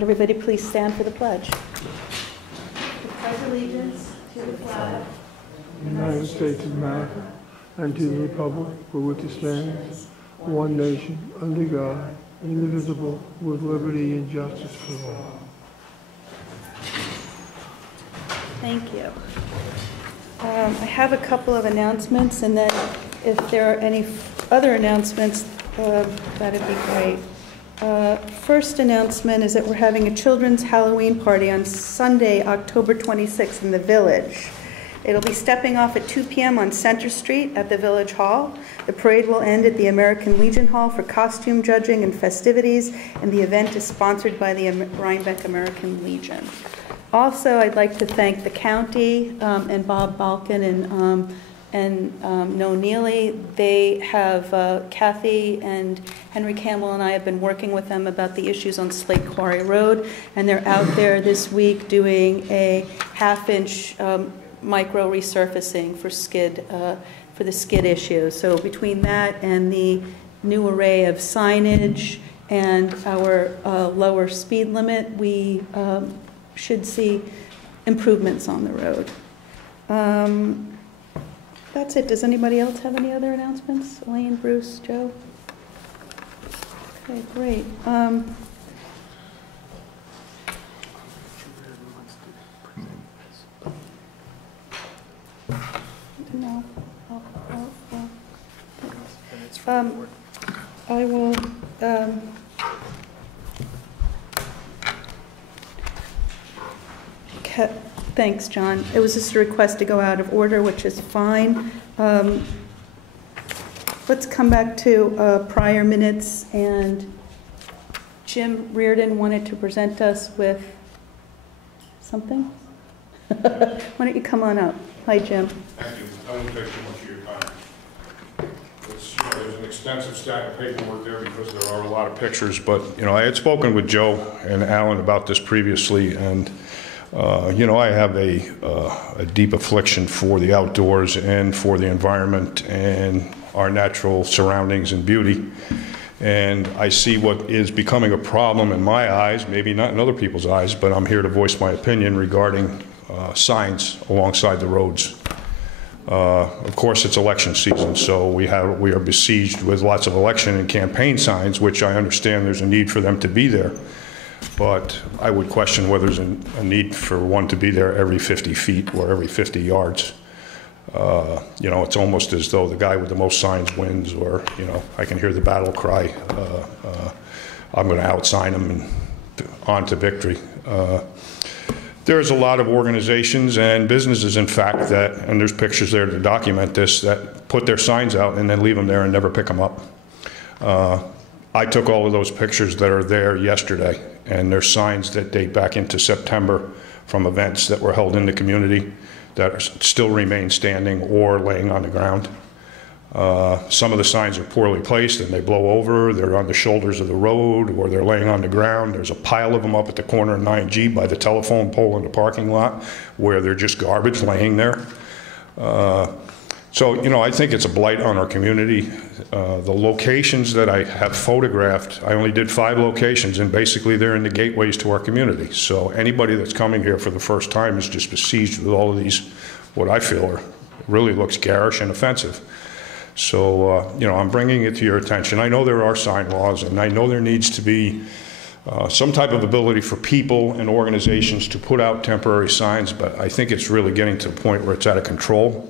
Everybody please stand for the pledge. I pledge allegiance to the flag of the United States of America and to the republic for which it stands, one nation, under God, indivisible, with liberty and justice for all. Thank you. I have a couple of announcements, and then if there are any other announcements, that'd be great. First announcement is that we're having a children's Halloween party on Sunday, October 26th in the Village. It'll be stepping off at 2 p.m. on Center Street at the Village Hall. The parade will end at the American Legion Hall for costume judging and festivities, and the event is sponsored by the Rhinebeck American Legion. Also, I'd like to thank the county and Bob Balkin and Noah Neely. They have, Kathy and Henry Campbell and I have been working with them about the issues on Slate Quarry Road, and they're out there this week doing a half-inch micro resurfacing for the skid issue. So between that and the new array of signage and our lower speed limit, we should see improvements on the road. That's it. Does anybody else have any other announcements? Elaine, Bruce, Joe? Okay, great. No. I will. Thanks, John. It was just a request to go out of order, which is fine. Let's come back to prior minutes, and Jim Reardon wanted to present us with something. Why don't you come on up? Hi, Jim. Thank you. I won't take too much of your time. There's an extensive stack of paperwork there because there are a lot of pictures, but I had spoken with Joe and Alan about this previously, and I have a deep affliction for the outdoors and for the environment and our natural surroundings and beauty. And I see what is becoming a problem in my eyes, maybe not in other people's eyes, but I'm here to voice my opinion regarding signs alongside the roads. Of course, it's election season, so we are besieged with lots of election and campaign signs, which I understand there's a need for them to be there. But I would question whether there's a need for one to be there every 50 feet or every 50 yards. It's almost as though the guy with the most signs wins, or, I can hear the battle cry, I'm going to outsign him and on to victory. There's a lot of organizations and businesses, in fact, and there's pictures there to document this, that put their signs out and then leave them there and never pick them up. I took all of those pictures that are there yesterday, and there's signs that date back into September from events that were held in the community that still remain standing or laying on the ground. Some of the signs are poorly placed and they blow over, they're on the shoulders of the road, or they're laying on the ground. There's a pile of them up at the corner of 9G by the telephone pole in the parking lot where they're just garbage laying there. So, I think it's a blight on our community. The locations that I have photographed, I only did 5 locations, and basically they're in the gateways to our community. So anybody that's coming here for the first time is just besieged with all of these, what I feel really looks garish and offensive. So, I'm bringing it to your attention. I know there are sign laws, and I know there needs to be some type of ability for people and organizations to put out temporary signs, but I think it's really getting to the point where it's out of control.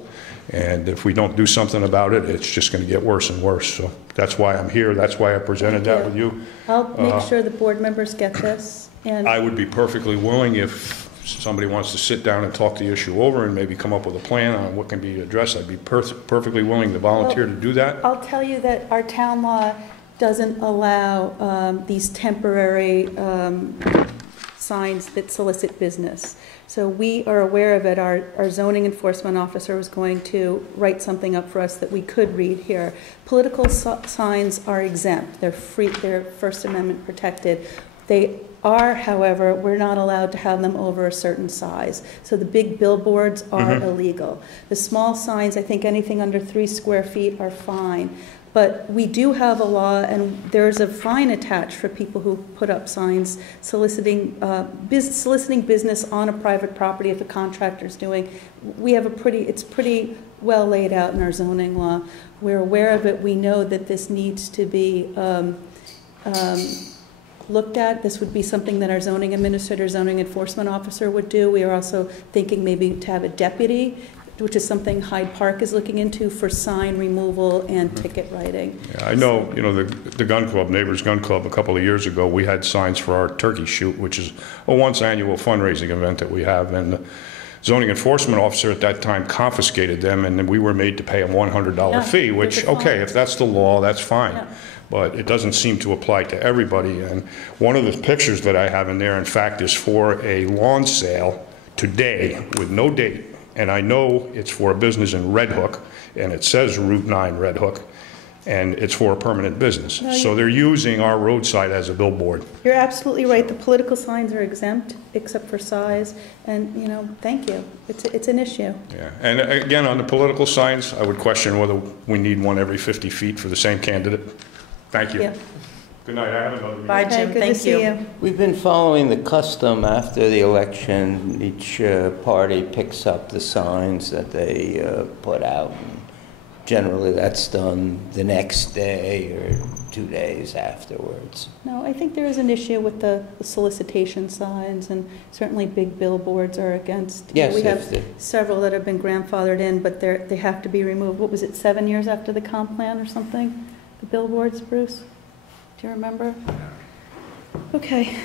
And if we don't do something about it, it's just going to get worse and worse. So that's why I'm here. That's why I presented that with you. I'll make sure the board members get this. And I would be perfectly willing, if somebody wants to sit down and talk the issue over and maybe come up with a plan on what can be addressed, I'd be perfectly willing to volunteer to do that. I'll tell you that our town law doesn't allow these temporary signs that solicit business. So we are aware of it. Our zoning enforcement officer was going to write something up for us that we could read here. Political signs are exempt. They're free. They're First Amendment protected. They are, however, we're not allowed to have them over a certain size. So the big billboards are illegal. The small signs, I think anything under 3 square feet are fine. But we do have a law, and there's a fine attached for people who put up signs soliciting business on a private property if a contractor's doing. We have it's pretty well laid out in our zoning law. We're aware of it. We know that this needs to be looked at. This would be something that our zoning administrator, zoning enforcement officer would do. We are also thinking maybe to have a deputy, which is something Hyde Park is looking into for sign removal and ticket writing. Yeah, I know, you know, the gun club, Neighbors Gun Club, a couple of years ago, we had signs for our turkey shoot, which is a once annual fundraising event that we have. And the zoning enforcement officer at that time confiscated them, and then we were made to pay a $100 fee, which, okay, if that's the law, that's fine. Yeah. But it doesn't seem to apply to everybody. And one of the pictures that I have in there, in fact, is for a lawn sale today with no date. And I know it's for a business in Red Hook, and it says Route 9 Red Hook, and it's for a permanent business. No, so they're using our roadside as a billboard. You're absolutely right. The political signs are exempt, except for size. And, you know, thank you. It's an issue. Yeah. And again, on the political signs, I would question whether we need one every 50 feet for the same candidate. Thank you. Yeah. Good night. I have another meeting. Bye, Jim. Good to see you. We've been following the custom after the election. Each party picks up the signs that they put out. And generally, that's done the next day or 2 days afterwards. No, I think there is an issue with the solicitation signs, and certainly big billboards are against. Yes, we have several that have been grandfathered in, but they have to be removed. What was it, 7 years after the comp plan or something? The billboards, Bruce? Do you remember? Okay.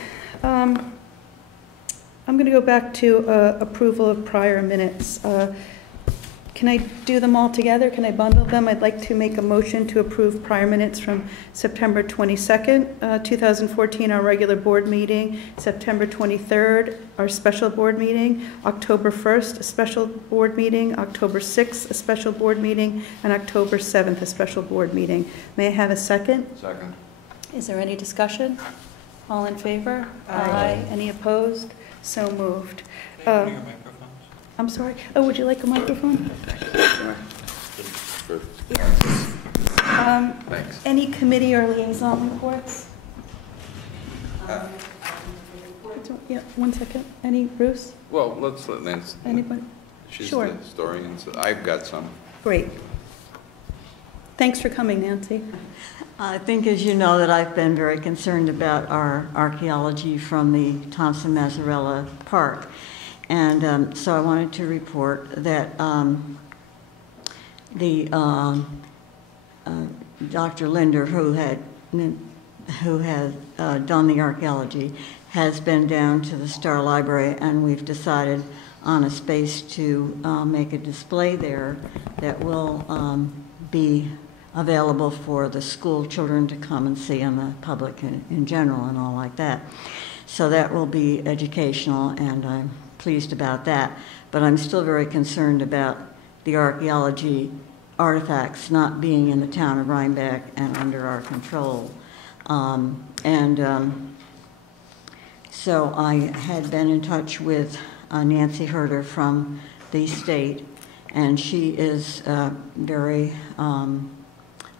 I'm going to go back to approval of prior minutes. Can I do them all together? Can I bundle them? I'd like to make a motion to approve prior minutes from September 22nd, 2014, our regular board meeting, September 23rd, our special board meeting, October 1st, a special board meeting, October 6th, a special board meeting, and October 7th, a special board meeting. May I have a second? Second. Is there any discussion? All in favor? Aye. Any opposed? So moved. I'm sorry. Oh, would you like a microphone? Thanks. Any committee or liaison reports? Yeah, 1 second. Any, Bruce? Well, let's let Nancy. Anybody? She's sure. the historian, so I've got some. Great. Thanks for coming, Nancy. I think, as you know, that I've been very concerned about our archaeology from the Thompson-Mazzarella Park. And so I wanted to report that Dr. Linder, who has done the archaeology, has been down to the Star Library, and we've decided on a space to make a display there that will be available for the school children to come and see, and the public in general and all like that. So that will be educational, and I'm pleased about that. But I'm still very concerned about the archaeology artifacts not being in the town of Rhinebeck and under our control. So I had been in touch with Nancy Herder from the state, and she is very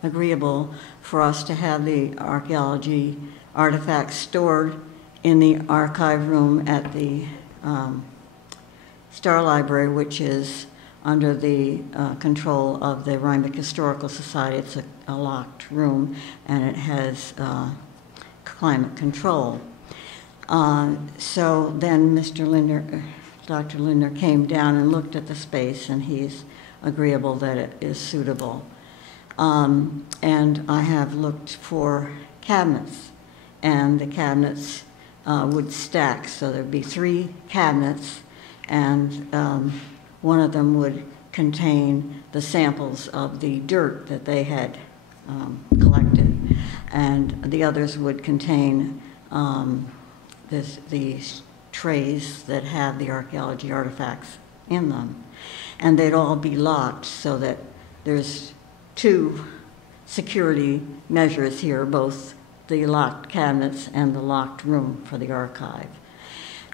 agreeable for us to have the archaeology artifacts stored in the archive room at the Star Library, which is under the control of the Rhinebeck Historical Society. It's a locked room, and it has climate control. So then Dr. Linder came down and looked at the space, and he's agreeable that it is suitable. And I have looked for cabinets, and the cabinets would stack. So there'd be 3 cabinets, and one of them would contain the samples of the dirt that they had collected, and the others would contain these trays that have the archaeology artifacts in them. And they'd all be locked, so that there's 2 security measures here, both the locked cabinets and the locked room for the archive.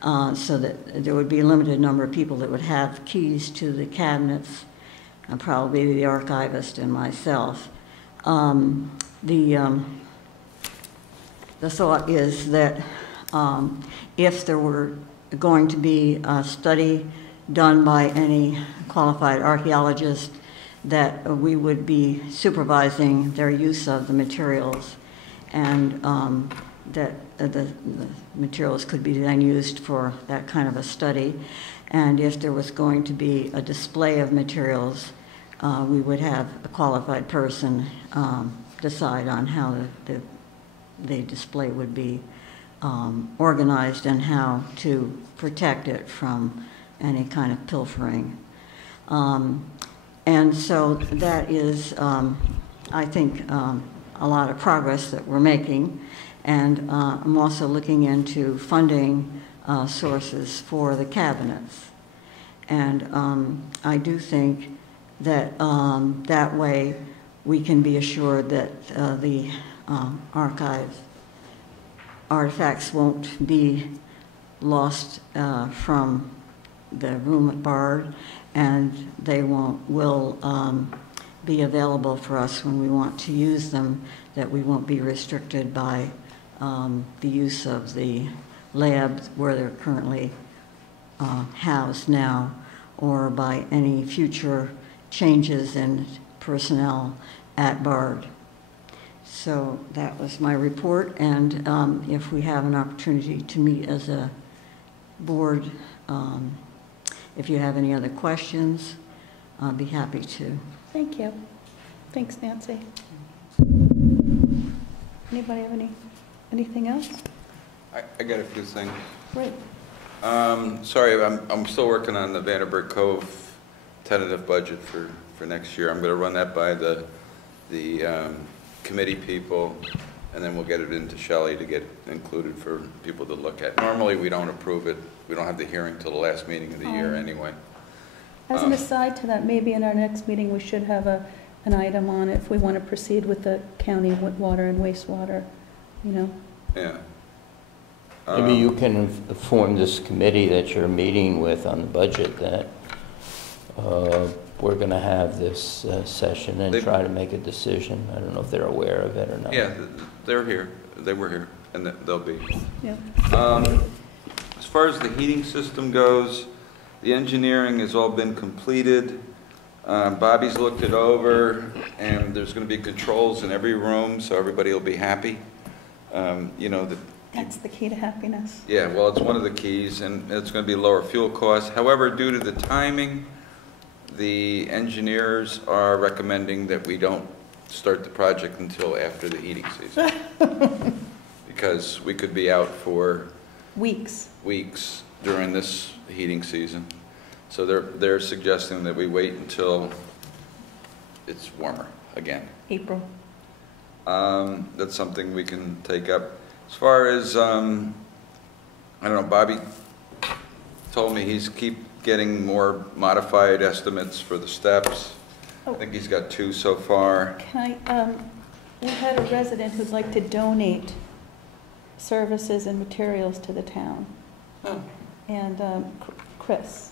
So that there would be a limited number of people that would have keys to the cabinets, probably the archivist and myself. The thought is that if there were going to be a study done by any qualified archaeologist, that we would be supervising their use of the materials, and that the materials could be then used for that kind of a study. And if there was going to be a display of materials, we would have a qualified person decide on how the display would be organized and how to protect it from any kind of pilfering. And so that is, I think, a lot of progress that we're making. And I'm also looking into funding sources for the cabinets. And I do think that that way we can be assured that the archive artifacts won't be lost from the room at Bard, and they will be available for us when we want to use them, that we won't be restricted by the use of the labs where they're currently housed now, or by any future changes in personnel at Bard. So that was my report, and if we have an opportunity to meet as a board, if you have any other questions, I'll be happy to. Thank you. Thanks, Nancy. Anybody have anything else? I got a few things. Great. Sorry, I'm still working on the Vanderbilt Cove tentative budget for next year. I'm going to run that by the committee people, and then we'll get it into Shelley to get included for people to look at. Normally, we don't approve it. We don't have the hearing till the last meeting of the year anyway. As an aside to that, maybe in our next meeting, we should have an item on it if we want to proceed with the county water and wastewater, you know? Yeah. Maybe you can inform this committee that you're meeting with on the budget that we're going to have this session and try to make a decision. I don't know if they're aware of it or not. Yeah, they're here. They were here, and they'll be. Yeah. As far as the heating system goes, the engineering has all been completed. Bobby's looked it over, and there's going to be controls in every room, so everybody will be happy. You know, That's the key to happiness. yeah, well, it's one of the keys, and it's going to be lower fuel costs. However, due to the timing, the engineers are recommending that we don't start the project until after the heating season. Because we could be out for Weeks. during this heating season. So they're suggesting that we wait until it's warmer again. April. That's something we can take up. As far as, I don't know, Bobby told me he's keep getting more modified estimates for the steps. I think he's got 2 so far. Can I, we had a resident who'd like to donate services and materials to the town. Oh. And Chris.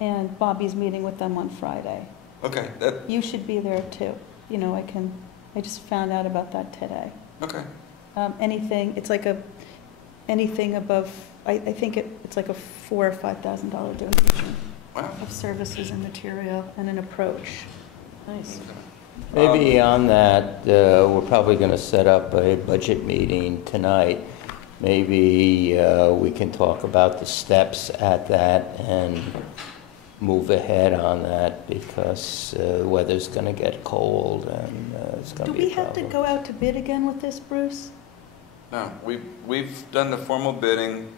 And Bobby's meeting with them on Friday. Okay, You should be there too. You know, I just found out about that today. okay. Anything above, I think it's like a $4,000 or $5,000 donation Wow. of services and material and an approach. Nice. Maybe on that, we're probably going to set up a budget meeting tonight. Maybe we can talk about the steps at that and move ahead on that, because weather's going to get cold and it's going Do to be we a have to problem. go out to bid again with this, Bruce? No, we've done the formal bidding.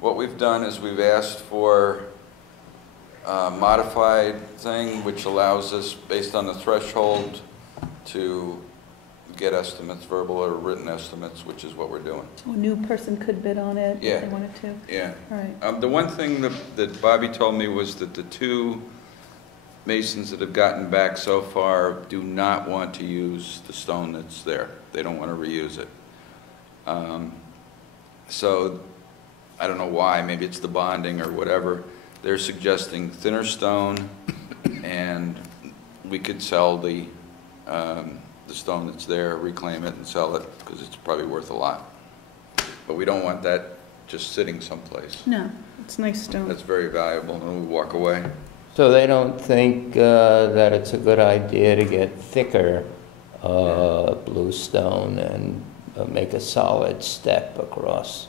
What we've done is we've asked for a modified thing, which allows us, based on the threshold, to get estimates, verbal or written estimates, which is what we're doing. So a new person could bid on it Yeah. if they wanted to? Yeah. All right. The one thing that Bobby told me was that the 2 masons that have gotten back so far do not want to use the stone that's there. They don't want to reuse it. So I don't know why, maybe it's the bonding or whatever. They're suggesting thinner stone, and we could sell the the stone that's there, reclaim it and sell it, because it's probably worth a lot. But we don't want that just sitting someplace. No, it's nice stone. That's very valuable, and we walk away. So they don't think that it's a good idea to get thicker bluestone and make a solid step across?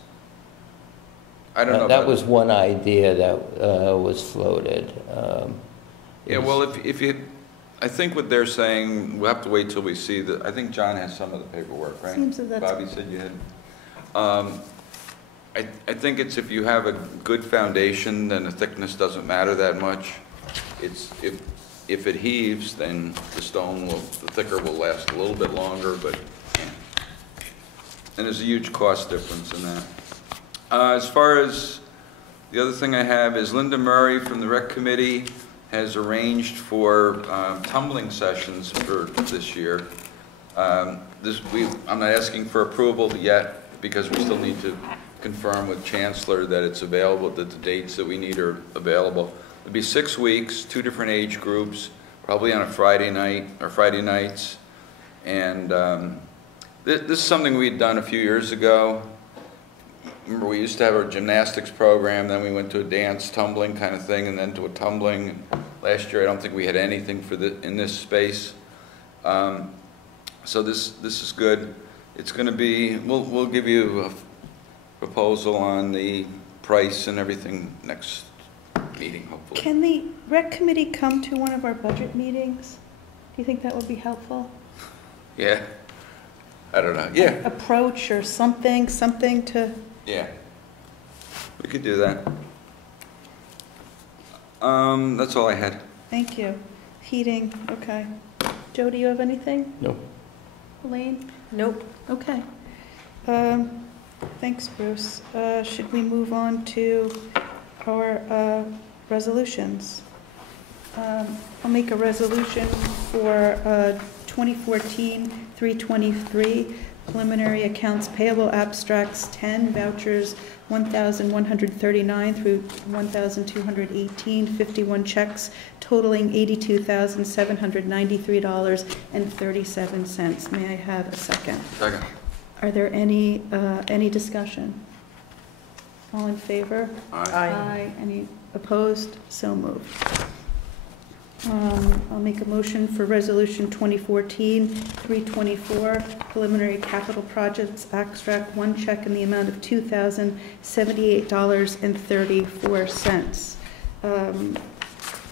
I don't know. That was one idea that was floated. Yeah, well, if you, I think what they're saying, we'll have to wait till we see the, I think John has some of the paperwork, right? Seems that that's- Bobby said you had. I think it's if you have a good foundation, then the thickness doesn't matter that much. It's, if it heaves, then the stone will, the thicker will last a little bit longer, but, and there's a huge cost difference in that. As far as the other thing I have is Linda Murray from the Rec Committee has arranged for tumbling sessions for this year. I'm not asking for approval yet because we still need to confirm with Chancellor that it's available, that the dates that we need are available. It'll be 6 weeks, 2 different age groups, probably on a Friday night or Friday nights. And this is something we'd done a few years ago. Remember, we used to have our gymnastics program, then we went to a dance tumbling kind of thing, and then to a tumbling. Last year, I don't think we had anything for in this space. So this is good. It's going to be, we'll give you a proposal on the price and everything next meeting, hopefully. Can the rec committee come to one of our budget meetings? Do you think that would be helpful? Yeah. I don't know. Yeah. Approach or something to... Yeah. We could do that. That's all I had. Thank you. Heating, okay. Joe, do you have anything? No. Elaine? Nope. Okay. Thanks, Bruce. Should we move on to our resolutions? I'll make a resolution for 2014-323, preliminary accounts payable abstracts 10, vouchers 1,139 through 1,218, 51 checks totaling $82,793.37. May I have a second? Second. Are there any discussion? All in favor? Aye. Any opposed? So moved. I'll make a motion for resolution 2014-324, preliminary capital projects abstract, 1 check in the amount of $2,078.34.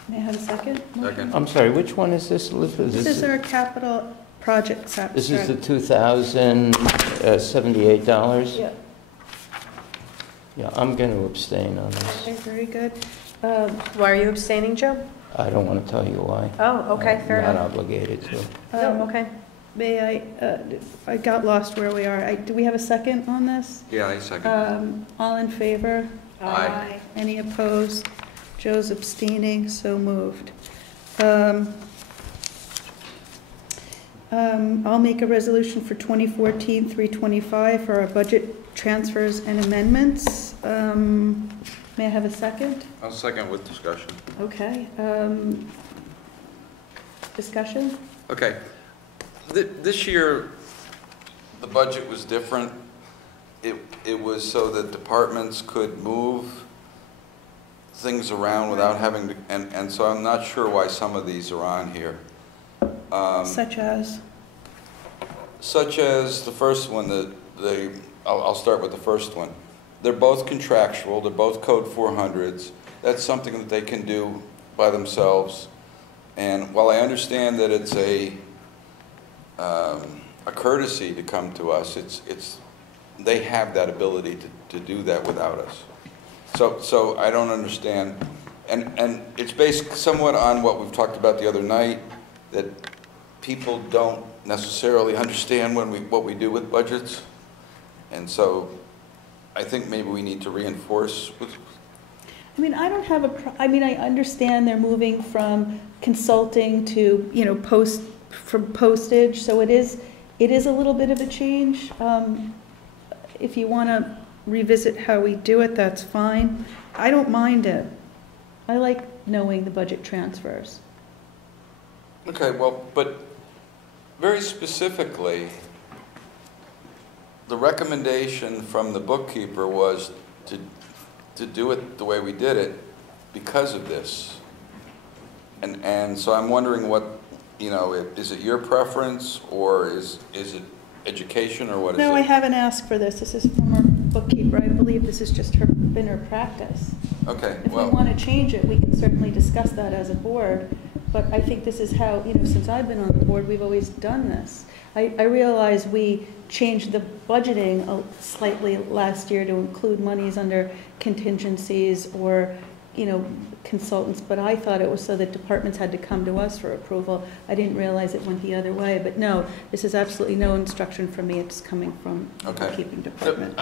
May I have a second? Second. I'm sorry, which one is this, Elizabeth? This is our capital projects abstract. This is the $2,078? Yeah. Yeah, I'm going to abstain on this. Okay, very good. Why are you abstaining, Joe? I don't want to tell you why. Oh, okay, fair I'm not enough. obligated to. No, okay. May I got lost where we are. Do we have a second on this? Yeah, I second. All in favor? Aye. Any opposed? Joe's abstaining, so moved. I'll make a resolution for 2014-325 for our budget transfers and amendments. May I have a second? I'll second with discussion. Okay. Discussion? Okay. This year, the budget was different. It was so that departments could move things around without having to, and so I'm not sure why some of these are on here. Such as? Such as the first one, I'll start with the first one. They're both contractual, they're both code 400s. That's something that they can do by themselves. And while I understand that it's a courtesy to come to us, they have that ability to do that without us. So I don't understand. And it's based somewhat on what we've talked about the other night, that people don't necessarily understand what we do with budgets. And so I think maybe we need to reinforce with. I mean, I don't have I mean, I understand they're moving from consulting to, from postage, so it is a little bit of a change. If you want to revisit how we do it, that's fine. I don't mind it. I like knowing the budget transfers. Okay, well, but very specifically, the recommendation from the bookkeeper was to do it the way we did it because of this. And so I'm wondering what, you know, is it your preference, or is it education, or what is it? No, I haven't asked for this. This is from our bookkeeper. I believe this is just been her practice. Okay, If we well, want to change it, we can certainly discuss that as a board. But I think this is how, you know, since I've been on the board, we've always done this. I realize we changed the budgeting slightly last year to include monies under contingencies or, you know, consultants, but I thought it was so that departments had to come to us for approval. I didn't realize it went the other way, but no, this is absolutely no instruction from me. It's coming from the Okay. bookkeeping department.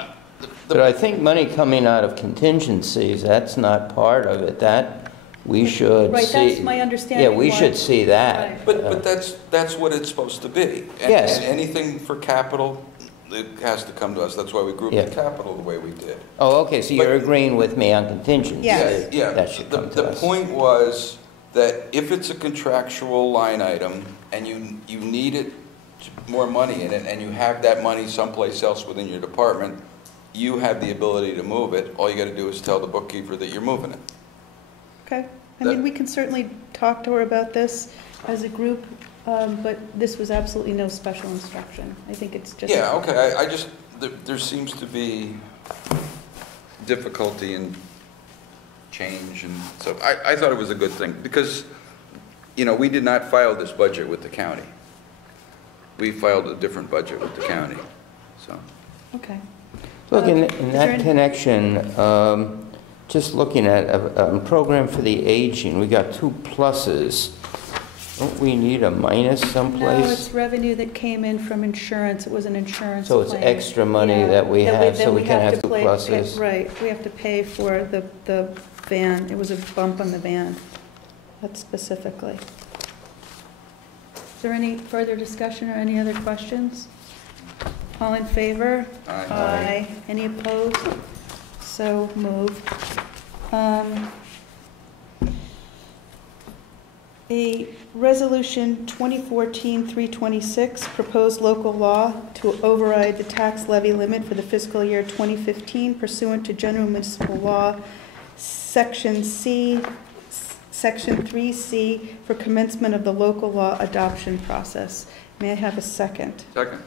But I think money coming out of contingencies, that's not part of it. That we should see. Right, that's my understanding. Yeah, we why- should see that. Right. but that's what it's supposed to be. And, Yes. and anything for capital, it has to come to us. That's why we grouped Yeah. the capital the way we did. Oh, okay, so you're But- agreeing with me on contingency. Yes. Yeah. That should come to The us. point was that if it's a contractual line item and you need it, more money in it, and you have that money someplace else within your department, you have the ability to move it. All you got to do is tell the bookkeeper that you're moving it. Okay, I mean, we can certainly talk to her about this as a group, but this was absolutely no special instruction. I think it's just. Yeah, okay, I just, there seems to be difficulty in change, and so I thought it was a good thing, because, you know, we did not file this budget with the county. We filed a different budget with the county, so. Okay. Look, in Is there that any- connection, just looking at a program for the aging, we got 2 pluses. Don't we need a minus No, someplace? it's revenue that came in from insurance. It was an insurance So it's claim. extra money Yeah, that we have, that so we can have to 2 pluses? Right, we have to pay for the van. It was a bump on the van, that specifically. Is there any further discussion or any other questions? All in favor? Aye. Any opposed? So moved. A resolution 2014-326, proposed local law to override the tax levy limit for the fiscal year 2015 pursuant to General Municipal Law, Section C, Section 3C, for commencement of the local law adoption process. May I have a second? Second.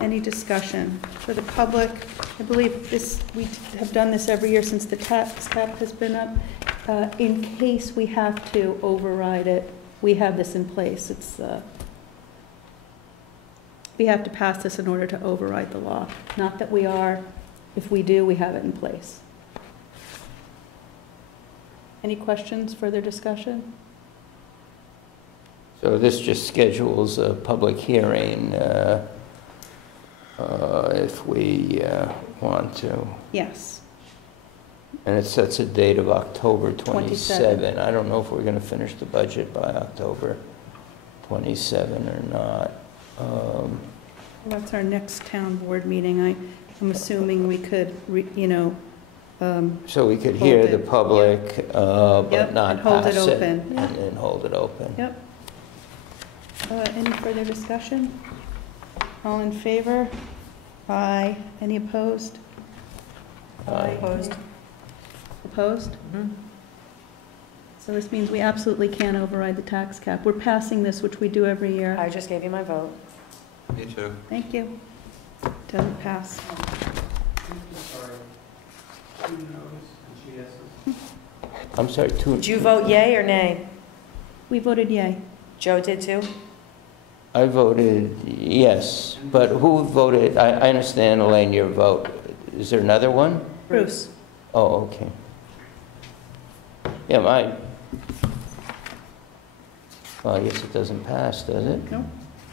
Any discussion for the public? I believe we have done this every year since the tax cap has been up. In case we have to override it, we have this in place. We have to pass this in order to override the law. Not that we are, if we do, we have it in place. Any questions, further discussion? So this just schedules a public hearing if we want to. Yes. And it sets a date of October 27. 27. I don't know if we're going to finish the budget by October 27 or not. That's our next town board meeting. I'm assuming we could, So we could Hold hear it, the public, Yep, but not and hold it pass it. open. Yeah. And then hold it open. Yep. Any further discussion? All in favor? Aye. Any opposed? Aye. Opposed? Opposed? Mhm. So this means we absolutely can't override the tax cap. We're passing this, which we do every year. I just gave you my vote. Me too. Thank you. Doesn't pass. I'm sorry, Did you vote yay or nay? We voted yay. Joe did too? I voted yes, but who voted? I understand, Elaine, your vote. Is there another one? Bruce? Oh, okay. Yeah, well, I guess it doesn't pass, does it? No,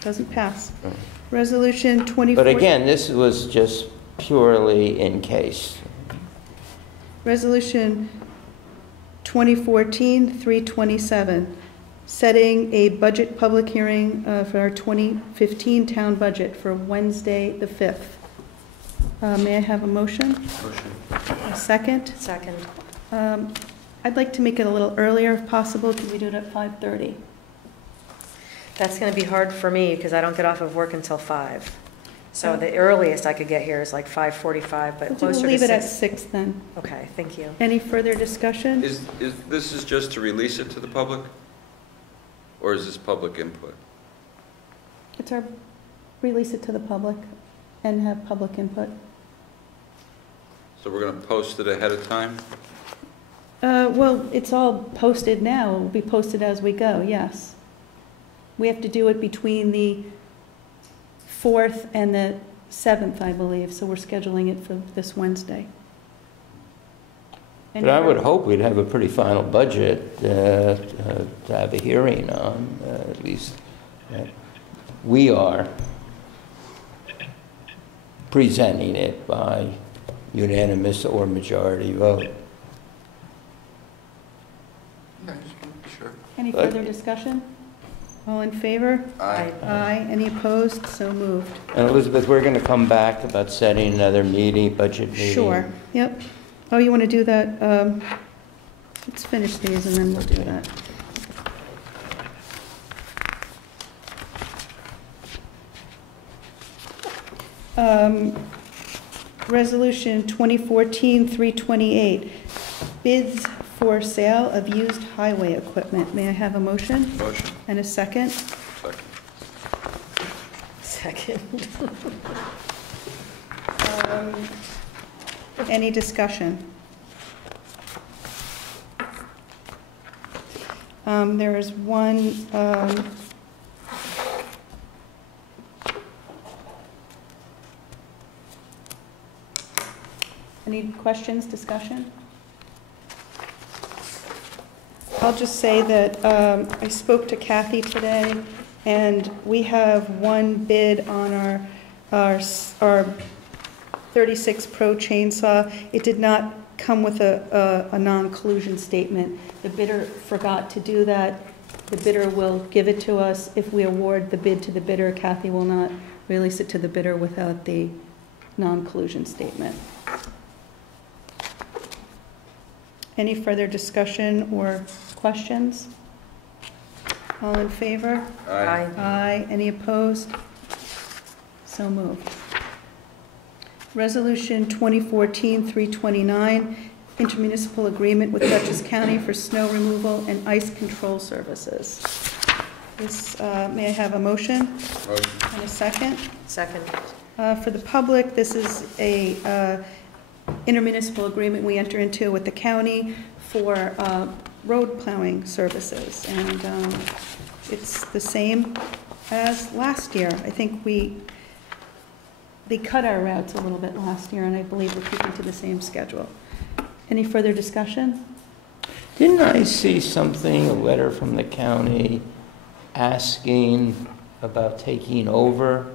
doesn't pass. Oh. Resolution 24. But again, this was just purely in case. Resolution 2014-327, setting a budget public hearing for our 2015 town budget for Wednesday, the 5th. May I have a motion? Motion. A second? Second. I'd like to make it a little earlier if possible. Can we do it at 5:30? That's going to be hard for me because I don't get off of work until 5. So the earliest I could get here is like 5:45, but We'll closer to 6. leave it at 6 then. Okay, thank you. Any further discussion? This is just to release it to the public? Or is this public input? It's our, release it to the public and have public input. So we're going to post it ahead of time? Well, it's all posted now. It will be posted as we go, yes. We have to do it between the 4th and the 7th, I believe, so we're scheduling it for this Wednesday. But I would hope we'd have a pretty final budget to have a hearing on, at least we are presenting it by unanimous or majority vote. Yeah, just want to be sure. Any further discussion? All in favor? Aye. Aye. Any opposed? So moved. And Elizabeth, we're going to come back about setting another meeting, budget meeting. Sure, yep. Oh, you want to do that? Let's finish these and then we'll do that. Resolution 2014-328, bids for sale of used highway equipment. May I have a motion? Motion. And a second? Second. Second. Any discussion? There is one, any questions, discussion? I'll just say that I spoke to Kathy today, and we have one bid on our 36 Pro chainsaw. It did not come with a non-collusion statement. The bidder forgot to do that. The bidder will give it to us. If we award the bid to the bidder, Kathy will not release it to the bidder without the non-collusion statement. Any further discussion or questions? All in favor? Aye. Aye. Any opposed? So moved. Resolution 2014-329, intermunicipal agreement with Dutchess County for snow removal and ice control services. This, may I have a motion? Motion. And a second? Second. For the public, this is a intermunicipal agreement we enter into with the county for road plowing services. And it's the same as last year. I think they cut our routes a little bit last year, and I believe we're keeping to the same schedule. Any further discussion? Didn't I see something, a letter from the county asking about taking over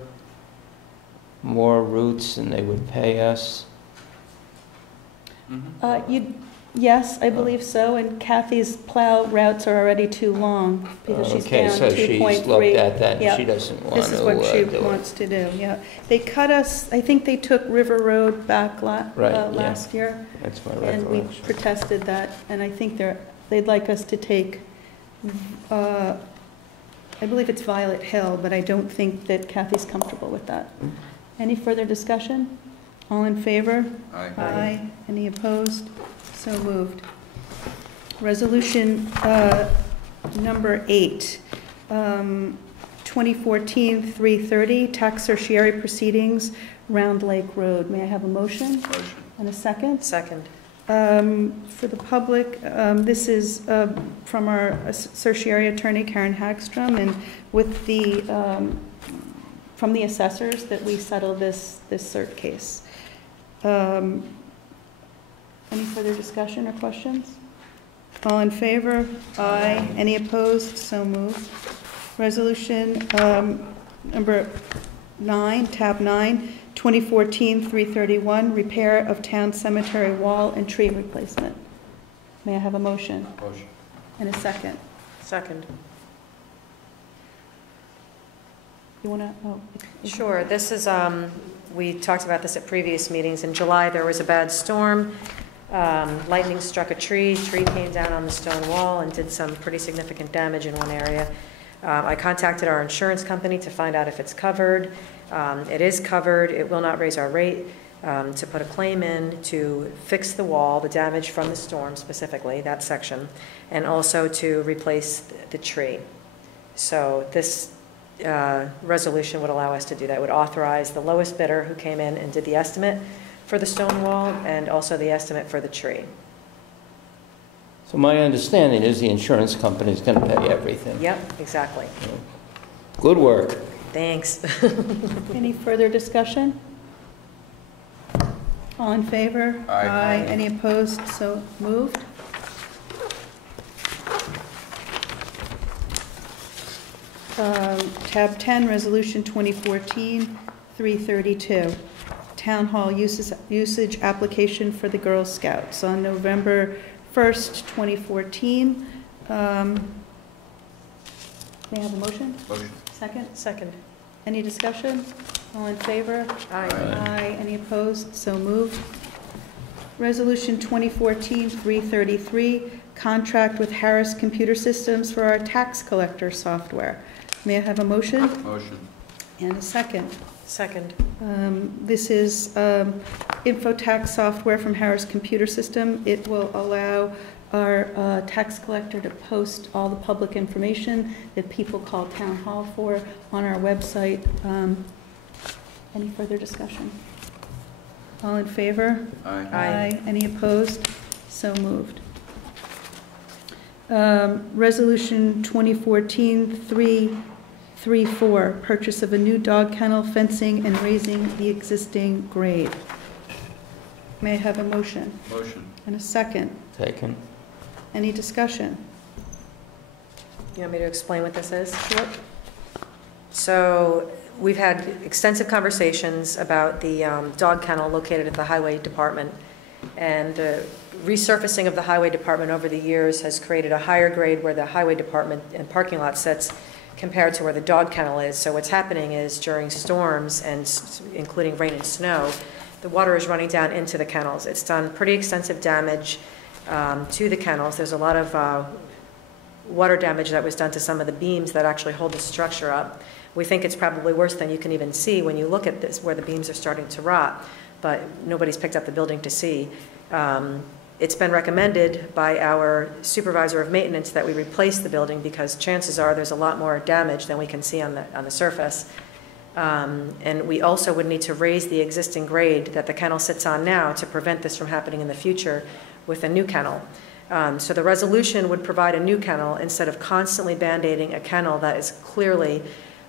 more routes and they would pay us? Yes, I believe so, and Kathy's plow routes are already too long because she's Okay, down so 2.3. she's looked at that Yeah. and she doesn't want to This is what she do it. wants to do, yeah. They cut us, I think they took River Road back Right, yeah. last year, That's my and we recollection. protested that, and I think they'd like us to take, I believe it's Violet Hill, but I don't think that Kathy's comfortable with that. Any further discussion? All in favor? Aye. Aye. Any opposed? So moved. Resolution number 8, 2014-330, tax certiorari proceedings, Round Lake Road. May I have a motion? Motion. And a second? Second. For the public, this is from our certiorari attorney, Karen Hagstrom, and with the, from the assessors that we settle this cert case. Any further discussion or questions? All in favor? Aye. Any opposed? So moved. Resolution number 9, tab 9, 2014-331, repair of town cemetery wall and tree replacement. May I have a motion? Motion. And a second? Second. You want to, Sure. This is, we talked about this at previous meetings. In July, there was a bad storm. Lightning struck a tree. Tree came down on the stone wall and did some pretty significant damage in one area. I contacted our insurance company to find out if it's covered. It is covered. It will not raise our rate. To put a claim in to fix the wall, the damage from the storm specifically, that section, and also to replace the tree. So this resolution would allow us to do that. It would authorize the lowest bidder who came in and did the estimate for the stone wall and also the estimate for the tree. So my understanding is the insurance company is going to pay everything. Yep, exactly. Good work. Thanks. Any further discussion? All in favor? Aye. Any opposed? So moved. Tab 10, Resolution 2014-332, Town Hall usage application for the Girl Scouts on November 1st, 2014. May I have a motion? Motion. Second? Second. Any discussion? All in favor? Aye. Aye. Any opposed? So moved. Resolution 2014-333, contract with Harris Computer Systems for our tax collector software. May I have a motion? Motion. And a second. Second. This is InfoTax software from Harris Computer System. It will allow our tax collector to post all the public information that people call Town Hall for on our website. Any further discussion? All in favor? Aye. Aye. Any opposed? So moved. Resolution 2014-334, purchase of a new dog kennel, fencing, and raising the existing grade. May I have a motion? Motion. And a second. Taken. Any discussion? You want me to explain what this is? Sure. So we've had extensive conversations about the dog kennel located at the Highway Department. And the resurfacing of the Highway Department over the years has created a higher grade where the Highway Department and parking lot sits compared to where the dog kennel is. So what's happening is during storms, and including rain and snow, the water is running down into the kennels. It's done pretty extensive damage to the kennels. There's a lot of water damage that was done to some of the beams that actually hold the structure up. We think it's probably worse than you can even see when you look at this, where the beams are starting to rot, but nobody's picked up the building to see. It's been recommended by our supervisor of maintenance that we replace the building because chances are there's a lot more damage than we can see on the surface. And we also would need to raise the existing grade that the kennel sits on now to prevent this from happening in the future with a new kennel. So the resolution would provide a new kennel instead of constantly band-aiding a kennel that is clearly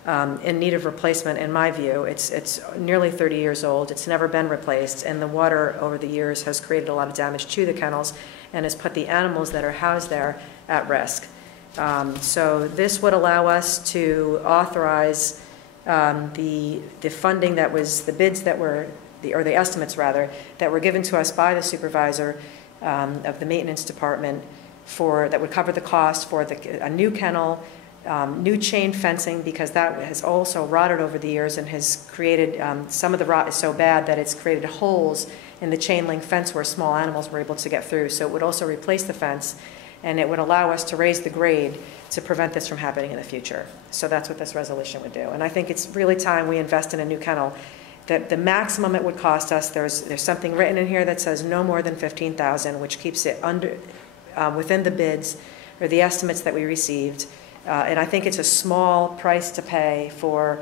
in need of replacement, in my view. It's nearly 30 years old. It's never been replaced, and the water over the years has created a lot of damage to the kennels and has put the animals that are housed there at risk. So this would allow us to authorize the funding that was, the bids that were, or the estimates rather, that were given to us by the supervisor of the maintenance department that would cover the cost for a new kennel, new chain fencing, because that has also rotted over the years and has created, some of the rot is so bad that it's created holes in the chain link fence where small animals were able to get through. So it would also replace the fence, and it would allow us to raise the grade to prevent this from happening in the future. So that's what this resolution would do. And I think it's really time we invest in a new kennel. The maximum it would cost us, there's something written in here that says no more than $15,000, which keeps it under within the bids or the estimates that we received. And I think it's a small price to pay for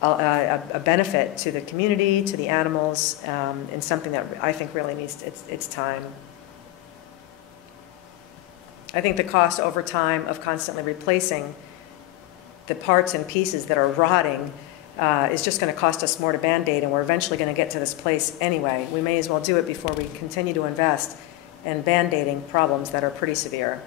a benefit to the community, to the animals, and something that I think really needs its time. I think the cost over time of constantly replacing the parts and pieces that are rotting is just going to cost us more to Band-Aid, and we're eventually going to get to this place anyway. We may as well do it before we continue to invest in Band-Aiding problems that are pretty severe.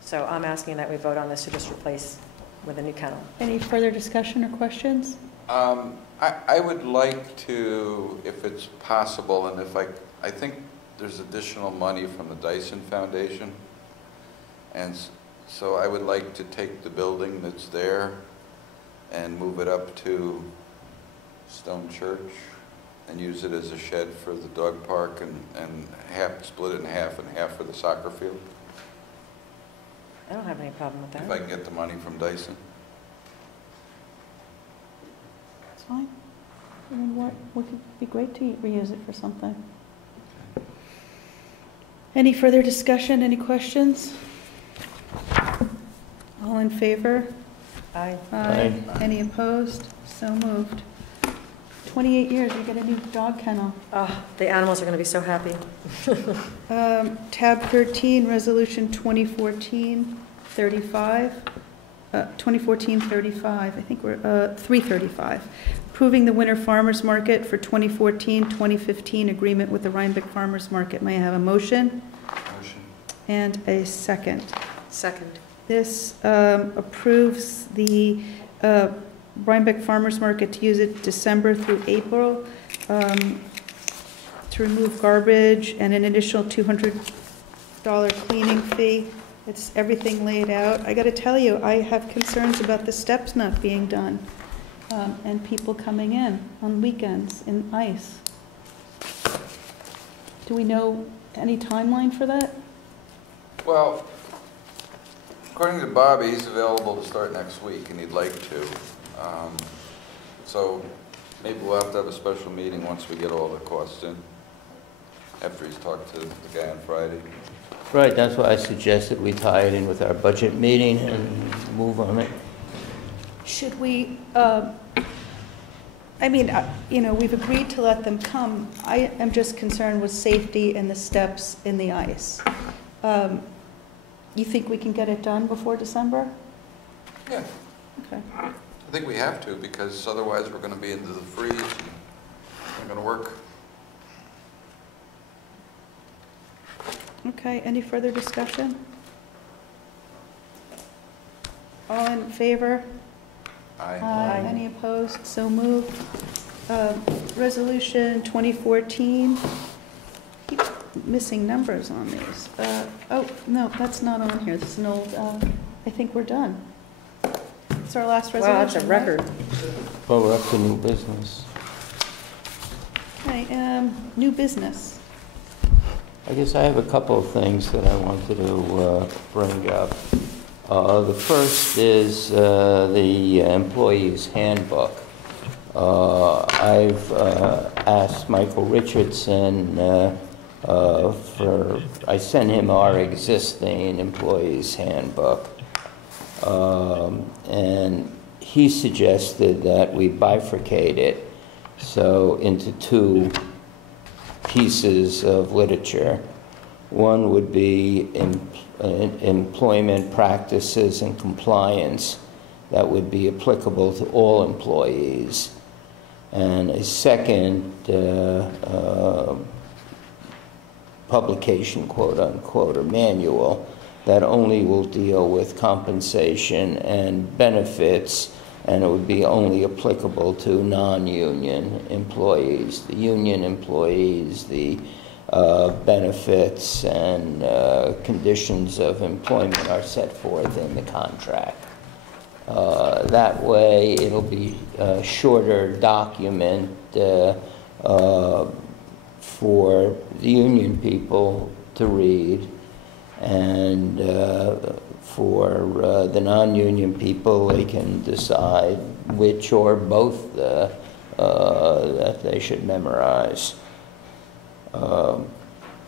So I'm asking that we vote on this to just replace with a new kennel. Any further discussion or questions? I would like to, if it's possible, and if I think there's additional money from the Dyson Foundation, and so I would like to take the building that's there and move it up to Stone Church and use it as a shed for the dog park, and split it in half and half for the soccer field. I don't have any problem with if I that. can get the money from Dyson. It's fine. I mean, what, would be great to reuse it for something. Any further discussion, any questions? All in favor? Aye. Aye. Any opposed? So moved. 28 years, you get a new dog kennel. Oh, the animals are going to be so happy. Tab 13, Resolution 2014-35. 2014-35, I think we're, 335. Approving the Winter Farmers Market for 2014-2015 agreement with the Rhinebeck Farmers Market. May I have a motion? Motion. And a second. Second. This approves the Rhinebeck Farmers Market to use it December through April to remove garbage and an additional $200 cleaning fee. It's everything laid out. I got to tell you, I have concerns about the steps not being done and people coming in on weekends in ice. Do we know any timeline for that? Well, according to Bobby, he's available to start next week, and he'd like to. So maybe we'll have to have a special meeting once we get all the costs in, after he's talked to the guy on Friday. Right, that's why I suggested we tie it in with our budget meeting and move on it. Should we, I mean, you know, we've agreed to let them come. I am just concerned with safety and the steps in the ice. You think we can get it done before December? Yeah, Okay. I think we have to, because otherwise we're going to be into the freeze and it's not going to work. Okay, any further discussion? All in favor? Aye. Any opposed? So moved. Resolution 2014, keep missing numbers on these. Oh, no, that's not on here. This is an old, I think we're done. It's our last resolution. Wow, that's a right? record. Well, we're up to new business. Okay, new business. I guess I have a couple of things that I wanted to bring up. The first is the employee's handbook. I've asked Michael Richardson I sent him our existing employee's handbook. And he suggested that we bifurcate it into two pieces of literature. One would be employment practices and compliance that would be applicable to all employees. And a second publication, quote unquote, or manual that only will deal with compensation and benefits, and it would be only applicable to non-union employees. The union employees, the benefits and conditions of employment are set forth in the contract. That way, it'll be a shorter document for the union people to read, and for the non-union people, they can decide which or both that they should memorize. I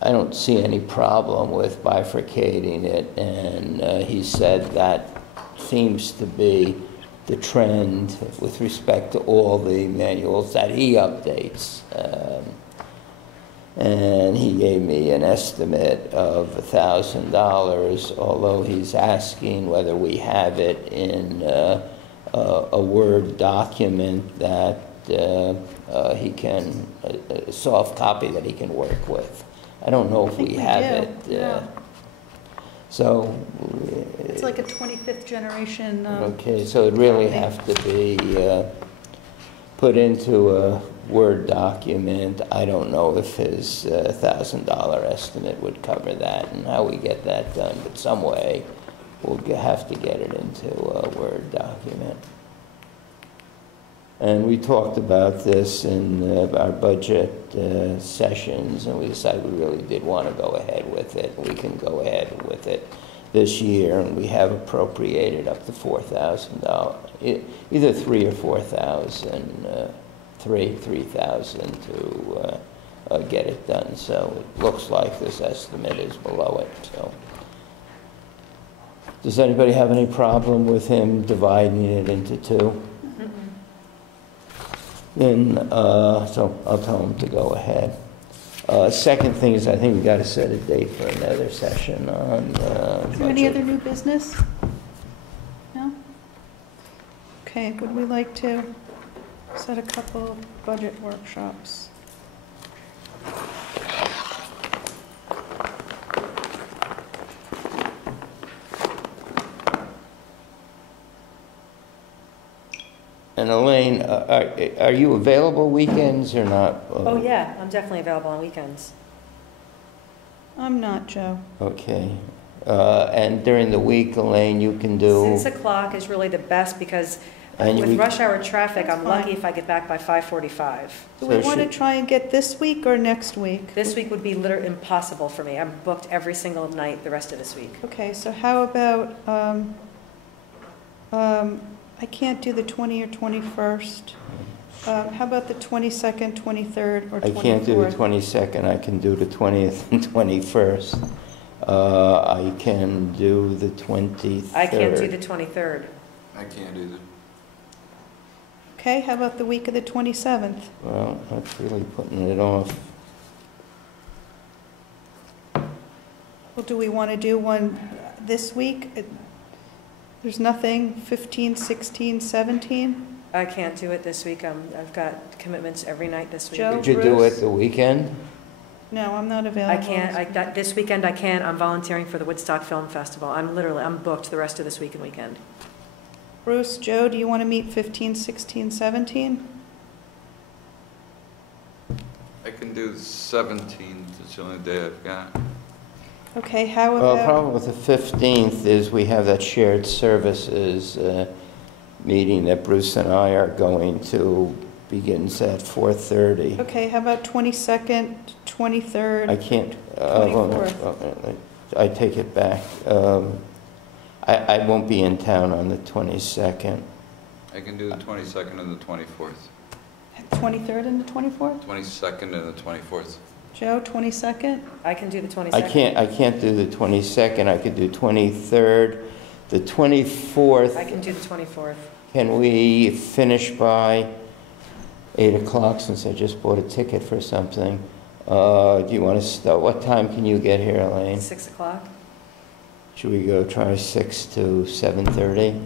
don't see any problem with bifurcating it, and he said that seems to be the trend with respect to all the manuals that he updates. And he gave me an estimate of $1,000, although he's asking whether we have it in a Word document that he can, a soft copy that he can work with. I don't know if we have it. Yeah. So. It's like a 25th generation. Okay, so it'd really have to be put into a Word document. I don't know if his $1,000 estimate would cover that and how we get that done, but some way we'll have to get it into a Word document. And we talked about this in our budget sessions, and we decided we really did want to go ahead with it. We can go ahead with it. this year, and we have appropriated up to $4,000, either 3 or 4,000, 3,000 to get it done. So it looks like this estimate is below it. So, does anybody have any problem with him dividing it into two? Then, so I'll tell him to go ahead. Second thing is, I think we got to set a date for another session on Is there any budget. other new business? No? Okay, would we like to set a couple of budget workshops? And Elaine, are you available weekends or not? Oh, yeah, I'm definitely available on weekends. I'm not, Joe. Okay. And during the week, Elaine, you can do... 6 o'clock is really the best because And with we- rush hour traffic, That's I'm lucky fine. if I get back by 5:45. Do we So want to should- try and get this week or next week? This week would be literally impossible for me. I'm booked every single night the rest of this week. Okay, so how about, I can't do the 20 or 21st. How about the 22nd, 23rd, or 24th? I can't do the 22nd, I can do the 20th and 21st. I can do the 23rd. I can't do the 23rd. I can't either. Okay, how about the week of the 27th? Well, that's really putting it off. Well, do we want to do one this week? There's nothing, 15, 16, 17? I can't do it this week. I've got commitments every night this week. Joe? Could you do Bruce? it the weekend? No, I'm not I available. can't, this weekend I can't. I'm volunteering for the Woodstock Film Festival. I'm booked the rest of this week and weekend. Bruce, Joe, do you want to meet 15, 16, 17? I can do the 17th, it's the only day I've got. Okay, how Well, the about, problem with the 15th is we have that shared services meeting that Bruce and I are going to, begins at 4:30. okay, how about 22nd, 23rd? I can't, 24th. I take it back. I won't be in town on the 22nd. I can do the 22nd and the 24th. 23rd and the 24th? 22nd and the 24th. Joe, 22nd? I can do the 22nd. I can't do the 22nd, I could do 23rd. The 24th, I can do the 24th. can we finish by 8 o'clock since I just bought a ticket for something? Do you want to start, what time can you get here, Elaine? 6 o'clock. Should we go try 6 to 7:30?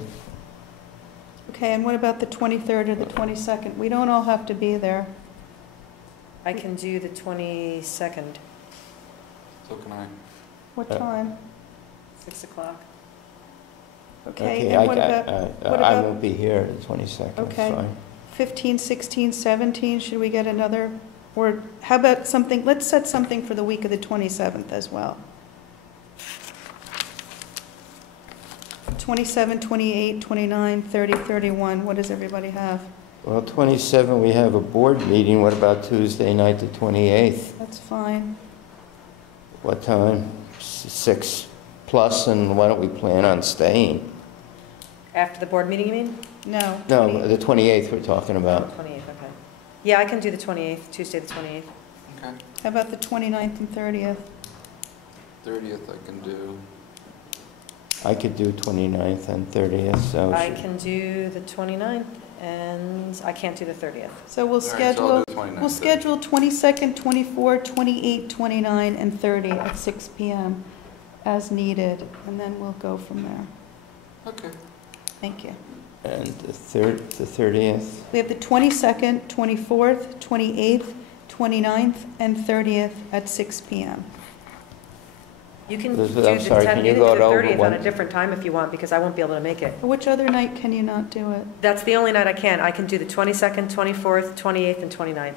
Okay, and what about the 23rd or the 22nd? We don't all have to be there. I can do the 22nd, So can I. What Uh, time? 6 o'clock. Okay, and what about what I about- won't be here the 22nd, it's Okay. fine. 15, 16, 17? Should we get another? Or how about something, let's set something for the week of the 27th as well. 27, 28, 29, 30, 31, what does everybody have? Well, 27, we have a board meeting, what about Tuesday night, the 28th? That's fine. What time? 6 plus, and why don't we plan on staying? After the board meeting, you mean? No. No, 20 the 28th we're talking about. 28th, okay. Yeah, I can do the 28th, Tuesday the 28th. Okay. How about the 29th and 30th? 30th I can do. I could do 29th and 30th, so. I can do the 29th, and I can't do the 30th. So we'll All right, so I'll schedule, do 29th, we'll 30th. schedule 22nd, 24, 28, 29, and 30 at 6 PM as needed, and then we'll go from there. Okay. Thank you. And the 30th? We have the 22nd, 24th, 28th, 29th, and 30th at 6 PM. You can do Elizabeth, the I'm sorry, 10th, can you you can go do the over 30th on one- a different time if you want, because I won't be able to make it. Which other night can you not do it? That's the only night I can. I can do the 22nd, 24th, 28th, and 29th.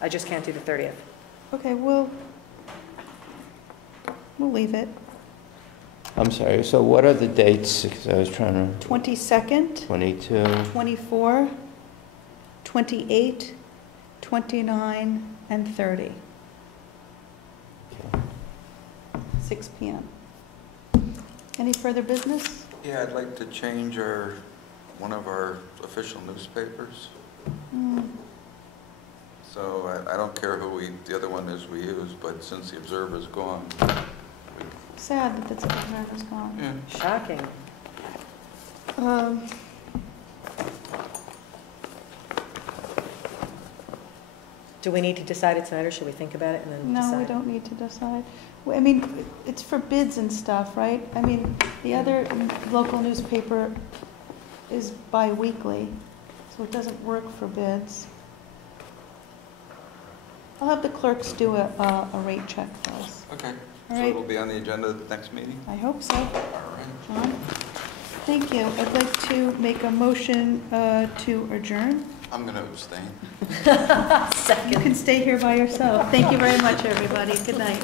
I just can't do the 30th. Okay, we'll leave it. I'm sorry, so what are the dates? 'Cause I was trying to, 22nd, 22, 24, 28, 29, and 30, okay. 6 PM. Any further business? Yeah, I'd like to change one of our official newspapers. So I don't care who the other one is we use, but since the Observer's gone. Sad that the Observer's gone. Yeah. Shocking. Do we need to decide it tonight, or should we think about it and then decide? No, we don't need to decide. I mean, it's for bids and stuff, right? I mean, the other local newspaper is bi-weekly, so it doesn't work for bids. I'll have the clerks do a rate check for us. Okay. All So right. it'll be on the agenda at the next meeting? I hope so. All right. John? Thank you. I'd like to make a motion to adjourn. I'm going to abstain. You can stay here by yourself. Thank you very much, everybody. Good night.